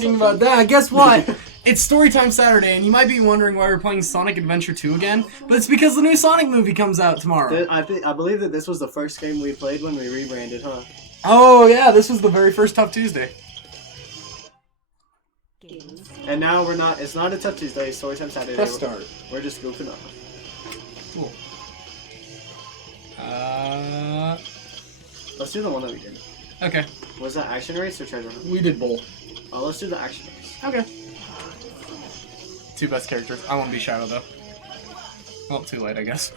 talking about that. Guess what? It's Storytime Saturday, and you might be wondering why we're playing Sonic Adventure 2 again, but it's because the new Sonic movie comes out tomorrow. I believe that this was the first game we played when we rebranded, huh? Oh yeah, this was the very first Tough Tuesday. And now we're not. It's not a Tough Tuesday. It's Storytime Saturday. Press start. We're just goofing off. Cool. Let's do the one that we did. Okay. Was that action race or treasure hunt? We did both. Oh, let's do the action race. Okay. Two best characters. I want to be Shadow though. Well, too late, I guess.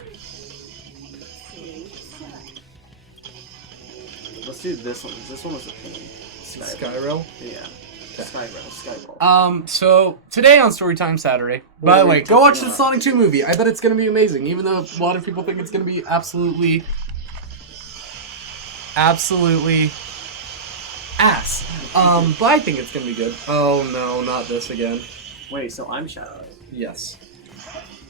Let's do this one. This one was a pain. Skyrail? Yeah. Skyball. So today on Storytime Saturday. By the way, go watch the Sonic 2 movie. I bet it's gonna be amazing, even though a lot of people think it's gonna be absolutely ass. But I think it's gonna be good. Oh no, not this again. Wait, so I'm Shadow? Yes.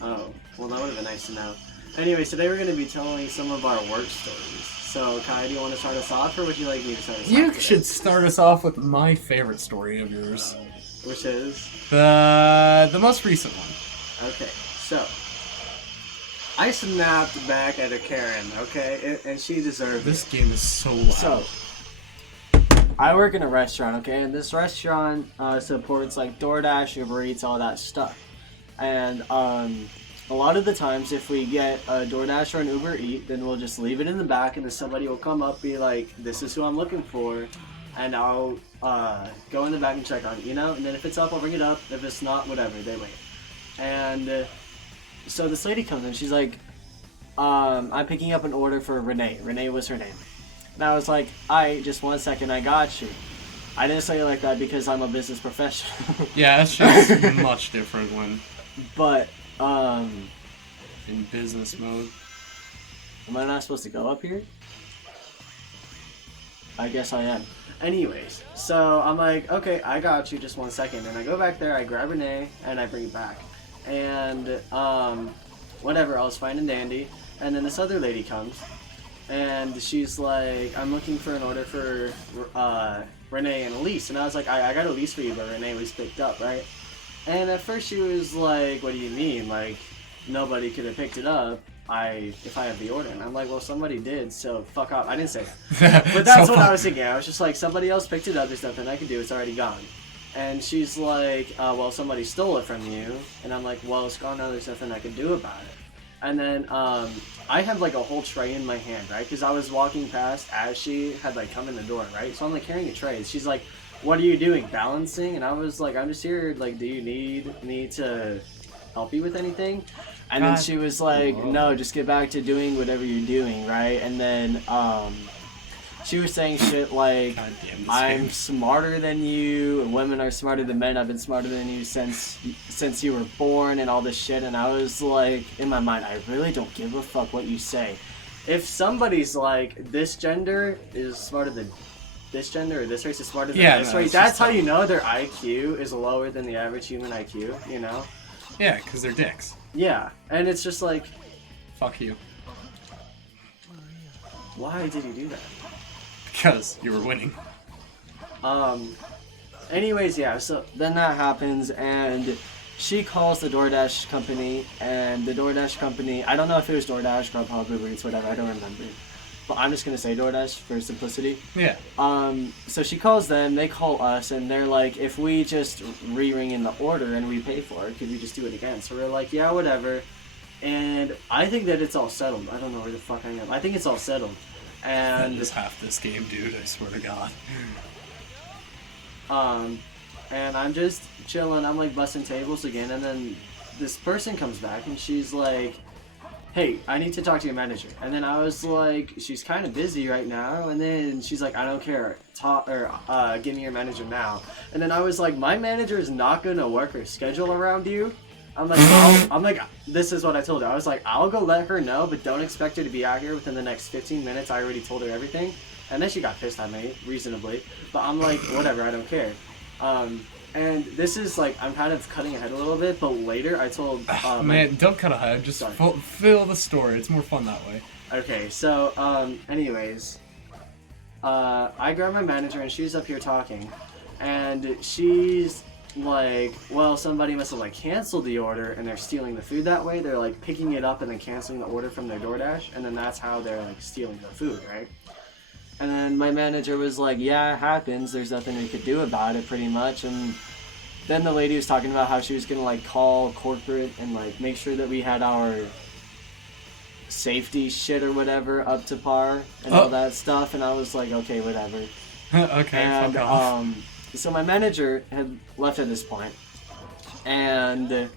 Oh, well that would have been nice to know. Anyway, today we're gonna be telling some of our work stories. So, Kai, do you want to start us off, or would you like me to start us off? You should start us off with my favorite story of yours. Which is? The most recent one. Okay, so I snapped back at a Karen, okay? And she deserved this it. This game is so loud. So, I work in a restaurant, okay? And this restaurant supports, like, DoorDash, Uber Eats, all that stuff. And, a lot of the times, if we get a DoorDash or an Uber Eat, then we'll just leave it in the back, and then somebody will come up, be like, "This is who I'm looking for," and I'll go in the back and check on it, you know. And then if it's up, I'll bring it up. If it's not, whatever, they wait. And so this lady comes in, she's like, "I'm picking up an order for Renee." Renee was her name. And I was like, just 1 second, I got you." I didn't say it like that because I'm a business professional. Yeah, it's just much different when. But. In business mode. Am I not supposed to go up here? I guess I am. Anyways, so I'm like, okay, I got you, just 1 second. And I go back there, I grab Renee, and I bring it back. And, whatever, I was fine and dandy. And then this other lady comes, and she's like, "I'm looking for an order for, Renee and Elise." And I was like, I got Elise for you, but Renee was picked up, right? And at first she was like, "What do you mean? Like, nobody could have picked it up if I have the order." And I'm like, "Well, somebody did, so fuck off." I didn't say that. But that's what I was thinking. I was just like, somebody else picked it up, there's nothing I can do, it's already gone. And she's like, "Well, somebody stole it from you." And I'm like, "Well, it's gone now, there's nothing I can do about it." And then I had like a whole tray in my hand, right? Because I was walking past as she had like come in the door, right? So I'm like carrying a tray. She's like, "What are you doing, balancing?" And I was like, "I'm just here, like, do you need me to help you with anything?" And then she was like, "No, just get back to doing whatever you're doing," right? And then she was saying shit like, "I'm smarter than you, women are smarter than men, I've been smarter than you since you were born," and all this shit. And I was like, in my mind, I really don't give a fuck what you say. If somebody's like, this gender is smarter than this gender, or this race is smarter than this race, that's how you know their IQ is lower than the average human IQ, you know? Yeah, because they're dicks. Yeah, and it's just like... Fuck you. Why did you do that? Because you were winning. Anyways, yeah, so then that happens, and she calls the DoorDash company, and the DoorDash company, I don't know if it was DoorDash, Grubhub, Uber Eats, whatever, I don't remember. But I'm just going to say DoorDash for simplicity. Yeah. So she calls them, they call us, and they're like, "If we just re-ring in the order and we pay for it, could we just do it again?" So we're like, "Yeah, whatever." And I think that it's all settled. I don't know where the fuck I am. I think it's all settled. And that is half this game, dude, I swear to God. And I'm just chilling, I'm like busting tables again, and then this person comes back and she's like, "Hey, I need to talk to your manager." And then I was like, "She's kind of busy right now." And then she's like, "I don't care. Give me your manager now." And then I was like, "My manager is not gonna work her schedule around you." I'm like, this is what I told her. I was like, "I'll go let her know, but don't expect her to be out here within the next 15 minutes. I already told her everything." And then she got pissed at me, reasonably. But I'm like, whatever, I don't care. And this is like, I'm kind of cutting ahead a little bit, but later I told... Man, don't cut ahead, just fill the story, it's more fun that way. Okay, so, anyways, I grabbed my manager and she's up here talking, And she's like, well, somebody must have like canceled the order and they're stealing the food that way. They're like picking it up and then canceling the order from their DoorDash, and then that's how they're like stealing the food, right? And then my manager was like, yeah, it happens. There's nothing we could do about it, pretty much. And then the lady was talking about how she was going to, like, call corporate and, like, make sure that we had our safety shit or whatever up to par and all that stuff. And I was like, okay, whatever. Okay, And, fuck off. so my manager had left at this point. And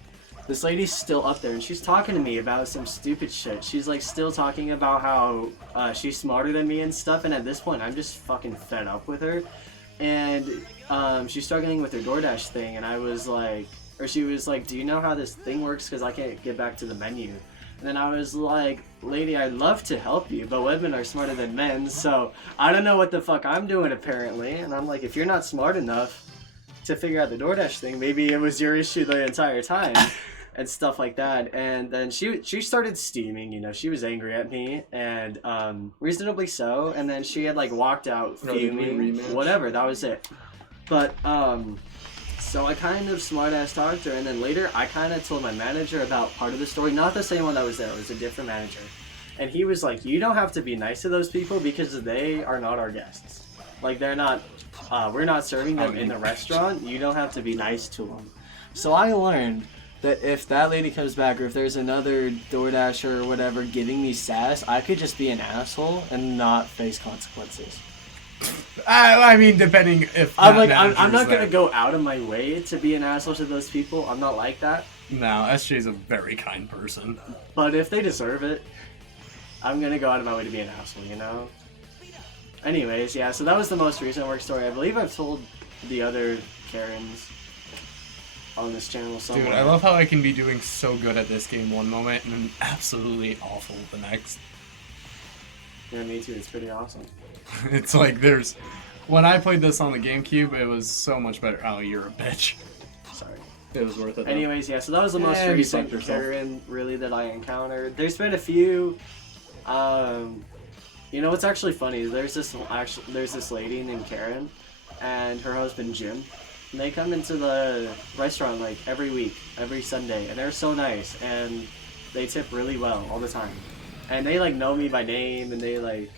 this lady's still up there, and she's talking to me about some stupid shit. She's like still talking about how she's smarter than me and stuff, and at this point I'm just fucking fed up with her. And she's struggling with her DoorDash thing, and I was like, or she was like, do you know how this thing works, because I can't get back to the menu. And then I was like, lady, I'd love to help you, but women are smarter than men, so I don't know what the fuck I'm doing apparently. And I'm like, if you're not smart enough to figure out the DoorDash thing, maybe it was your issue the entire time. And stuff like that. And then she started steaming, you know, she was angry at me, and reasonably so. And then she had like walked out fuming, whatever, that was it. But so I kind of smart ass talked to her, and then later I kind of told my manager about part of the story, not the same one that was there, it was a different manager. And he was like, you don't have to be nice to those people because they are not our guests. Like, they're not, we're not serving them in the restaurant, you don't have to be nice to them. So I learned that if that lady comes back, or if there's another DoorDasher or whatever giving me sass, I could just be an asshole and not face consequences. I mean, depending if I'm not gonna go out of my way to be an asshole to those people. I'm not like that. No, SJ's a very kind person. But if they deserve it, I'm gonna go out of my way to be an asshole, you know? Anyways, yeah, so that was the most recent work story. I believe I've told the other Karens on this channel somewhere. Dude, I love how I can be doing so good at this game one moment and then absolutely awful the next. Yeah, me too. It's pretty awesome. It's like there's... When I played this on the GameCube, it was so much better. Oh, you're a bitch. Sorry. It was worth it, though. Anyways, yeah, so that was the most recent Karen, really, that I encountered. There's been a few... you know what's actually funny? There's this lady named Karen, and her husband Jim. And they come into the restaurant like every week, every Sunday, and they're so nice, and they tip really well all the time. And they like know me by name, and they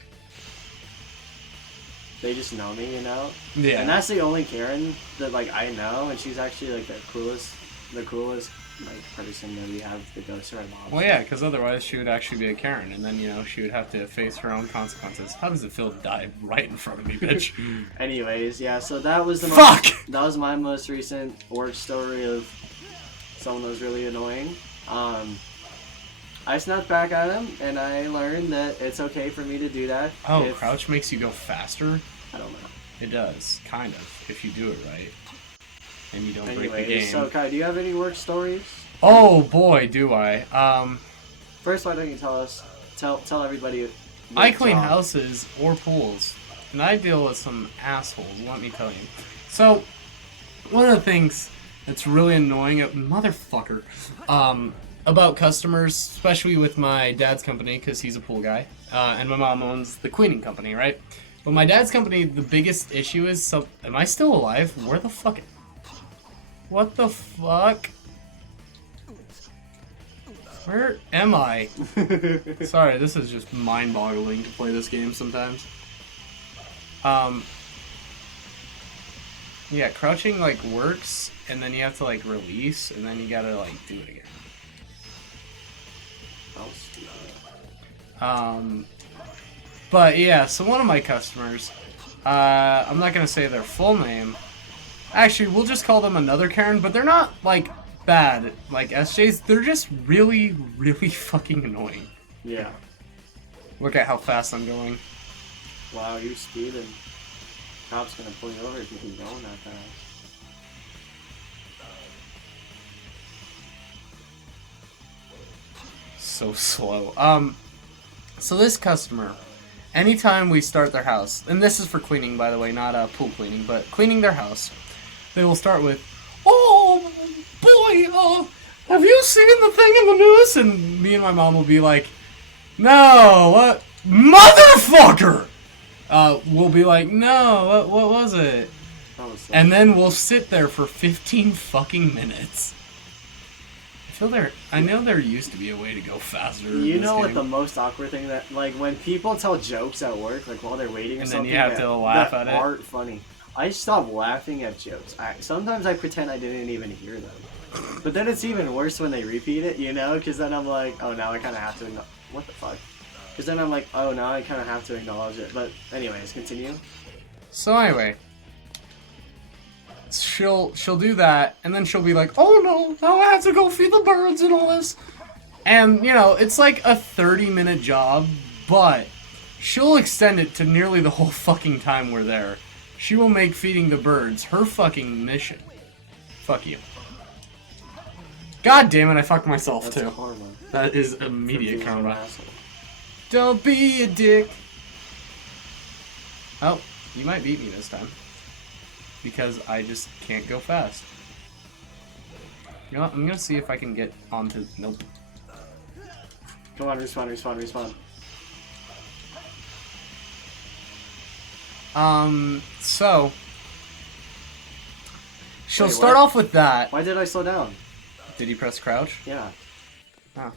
just know me, you know? Yeah. And that's the only Karen that like I know, and she's actually like the coolest like person that we have that goes to our mom. Well, yeah, because otherwise she would actually be a Karen, and then, you know, she would have to face her own consequences. How does it feel to die right in front of me, bitch? Anyways, yeah, so that was the Fuck! That was my most recent work story of someone that was really annoying. I snapped back at him, and I learned that it's okay for me to do that. Oh, crouch makes you go faster? I don't know. It does, kind of, if you do it right. And you don't break the Anyways, game. so Kai, do you have any work stories? Oh boy, do I. First, why don't you tell everybody? I clean houses or pools, and I deal with some assholes, let me tell you. So, one of the things that's really annoying, motherfucker, about customers, especially with my dad's company, because he's a pool guy, and my mom owns the cleaning company, right? But my dad's company, the biggest issue is, so, am I still alive? Where the fuck? What the fuck? Where am I? Sorry, this is just mind-boggling to play this game sometimes. Yeah, crouching, like, works, and then you have to, like, release, and then you gotta, like, do it again. But, yeah, so one of my customers, I'm not gonna say their full name. Actually, we'll just call them another Karen, but they're not, like, bad, like SJ's. They're just really, really fucking annoying. Yeah. Look at how fast I'm going. Wow, you're speeding. Cop's gonna pull you over if you keep going that fast. So slow. So this customer, anytime we start their house, and this is for cleaning, by the way, not pool cleaning, but cleaning their house, they will start with, "Oh boy, have you seen the thing in the news?" And me and my mom will be like, "No, what, motherfucker?" We'll be like, "No, what was it?" That was And then we'll sit there for 15 fucking minutes. I know there used to be a way to go faster. You know what the most awkward thing that, like, when people tell jokes at work, like while they're waiting or and something, then you have to laugh that at it. aren't funny. I stop laughing at jokes. Sometimes I pretend I didn't even hear them. But then it's even worse when they repeat it, you know? Because then I'm like, oh, now I kind of have to what the fuck? Because then I'm like, oh, now I kind of have to acknowledge it. But anyways, continue. So anyway, she'll do that, and then she'll be like, oh no, now I have to go feed the birds and all this. And, you know, it's like a 30-minute job, but she'll extend it to nearly the whole fucking time we're there. She will make feeding the birds her fucking mission. Fuck you. God damn it, I fucked myself That's too. karma. That is For immediate being an karma. asshole. Don't be a dick. Oh, you might beat me this time. Because I just can't go fast. You know what? I'm gonna see if I can get onto... Nope. Come on, respawn. So... She'll Wait, start what? off with that. Why did I slow down? Did you press crouch? Yeah. Oh,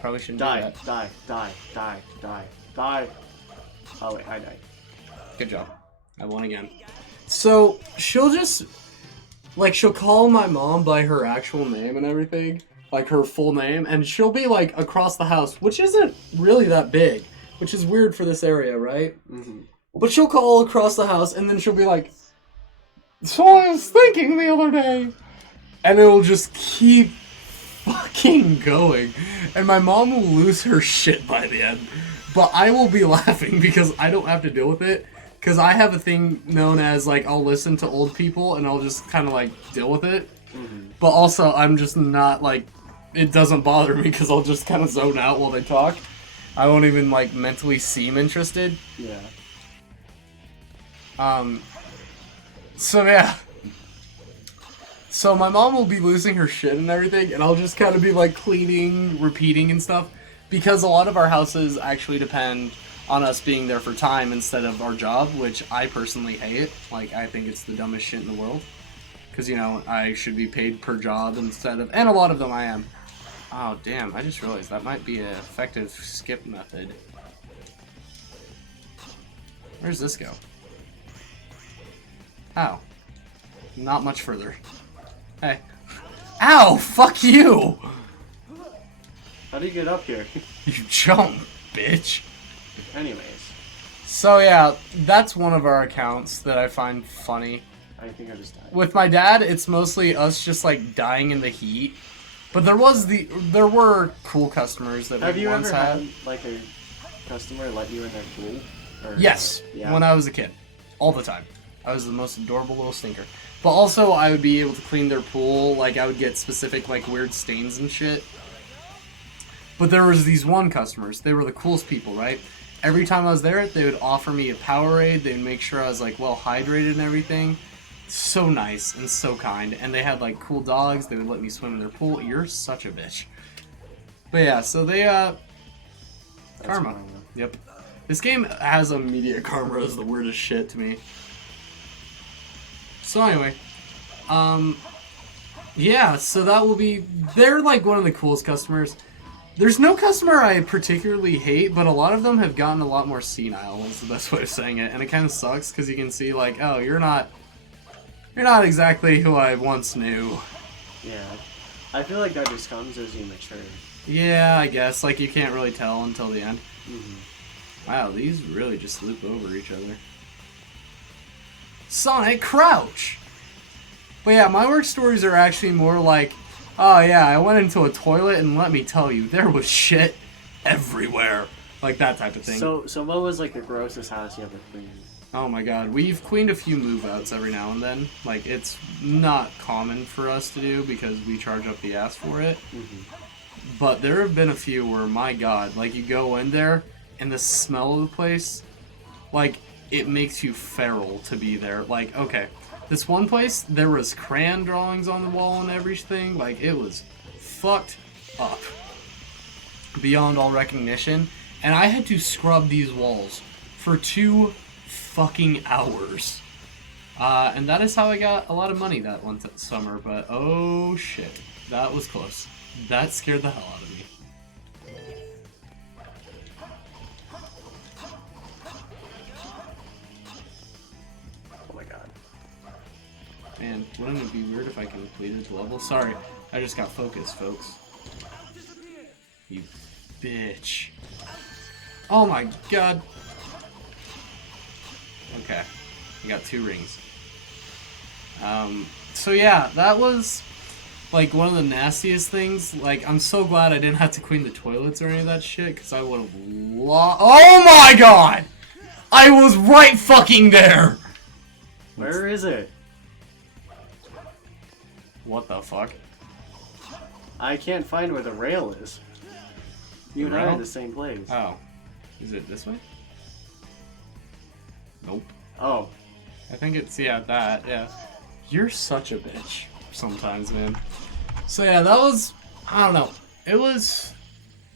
probably shouldn't do Die. that. Oh wait, I died. Good job. I won again. So, she'll just... Like, she'll call my mom by her actual name and everything. Like, her full name. And she'll be, like, across the house, which isn't really that big. Which is weird for this area, right? Mm-hmm. But she'll call across the house, and then she'll be like... So I was thinking the other day... And it'll just keep fucking going. And my mom will lose her shit by the end. But I will be laughing because I don't have to deal with it. Because I have a thing known as, like, I'll listen to old people and I'll just kind of, like, deal with it. Mm-hmm. But also, I'm just not, like, it doesn't bother me because I'll just kind of zone out while they talk. I won't even, like, mentally seem interested. Yeah. So, yeah. So my mom will be losing her shit and everything, and I'll just kind of be, like, cleaning, repeating and stuff. Because a lot of our houses actually depend on us being there for time instead of our job, which I personally hate. Like, I think it's the dumbest shit in the world. Because, you know, I should be paid per job instead of... And a lot of them I am. Oh, damn, I just realized that might be an effective skip method. Where's this go? Ow. Not much further. Hey. Ow! Fuck you! How do you get up here? You jump, bitch. Anyways, So yeah, that's one of our accounts that I find funny. I think I just died. With my dad, it's mostly us just like dying in the heat. But there were cool customers that Have we you once ever had. had like a customer let you in their pool? Or, Yes, Yeah. when I was a kid, all the time. I was the most adorable little stinker. But also, I would be able to clean their pool. Like I would get specific like weird stains and shit. But there was these one customers. They were the coolest people, right? Every time I was there, they would offer me a Powerade. They'd make sure I was like well hydrated and everything. So nice and so kind. And they had like cool dogs. They would let me swim in their pool. You're such a bitch. But yeah, so they That's karma. karma. Yep. This game has immediate karma is the weirdest shit to me. So anyway, yeah, so that will be, they're like one of the coolest customers. There's no customer I particularly hate, but a lot of them have gotten a lot more senile, is the best way of saying it. And it kind of sucks, because you can see, like, oh, you're not exactly who I once knew. Yeah. I feel like that just comes as you mature. Yeah, I guess, like, you can't really tell until the end. Mm-hmm. Wow, these really just loop over each other. Sonic Crouch! But yeah, my work stories are actually more like, oh yeah, I went into a toilet and let me tell you, there was shit everywhere. Like that type of thing. So what was like the grossest house you ever cleaned? Oh my god, we've cleaned a few move-outs every now and then. Like, it's not common for us to do because we charge up the ass for it. Mm-hmm. But there have been a few where, my god, like you go in there and the smell of the place, like, it makes you feral to be there. Like, okay, this one place, there was crayon drawings on the wall and everything. Like, it was fucked up beyond all recognition. And I had to scrub these walls for 2 fucking hours. And that is how I got a lot of money that one summer, but oh shit, that was close. That scared the hell out of me. Oh my god. Man, wouldn't it be weird if I completed the level? Sorry, I just got focused, folks. You bitch. Oh my god. Okay, I got 2 rings. So yeah, that was like one of the nastiest things. Like, I'm so glad I didn't have to clean the toilets or any of that shit, because I would have lost. Oh my god! I was right fucking there! Where is it? What the fuck? I can't find where the rail is. You and I are rail? in the same place. Oh. Is it this way? Nope. Oh. I think it's, yeah, that, yeah. You're such a bitch sometimes, man. So yeah, that was, I don't know. It was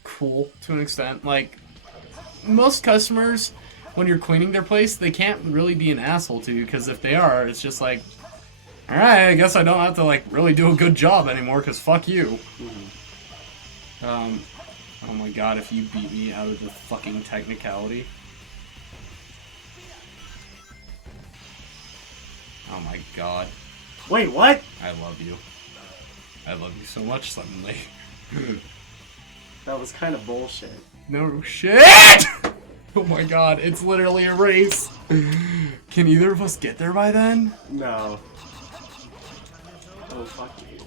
cool to an extent. Like, most customers, when you're cleaning their place, they can't really be an asshole to you, because if they are, it's just like, alright, I guess I don't have to, like, really do a good job anymore, because fuck you. Oh my god, if you beat me out of the fucking technicality. Oh my god. Wait, what? I love you. I love you so much suddenly. That was kind of bullshit. No shit! Oh my god, it's literally a race. Can either of us get there by then? No. Oh, fuck you.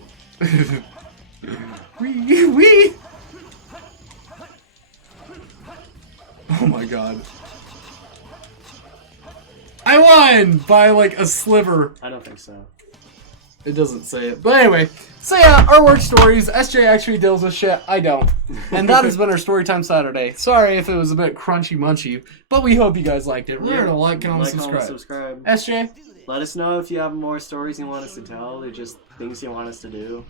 Wee! Oh my god. I won! By like a sliver. I don't think so. It doesn't say it. But anyway, so yeah, our work stories. SJ actually deals with shit. I don't. And that has been our Storytime Saturday. Sorry if it was a bit crunchy munchy, but we hope you guys liked it. Remember to like, comment, subscribe. SJ? Let us know if you have more stories you want us to tell or just things you want us to do.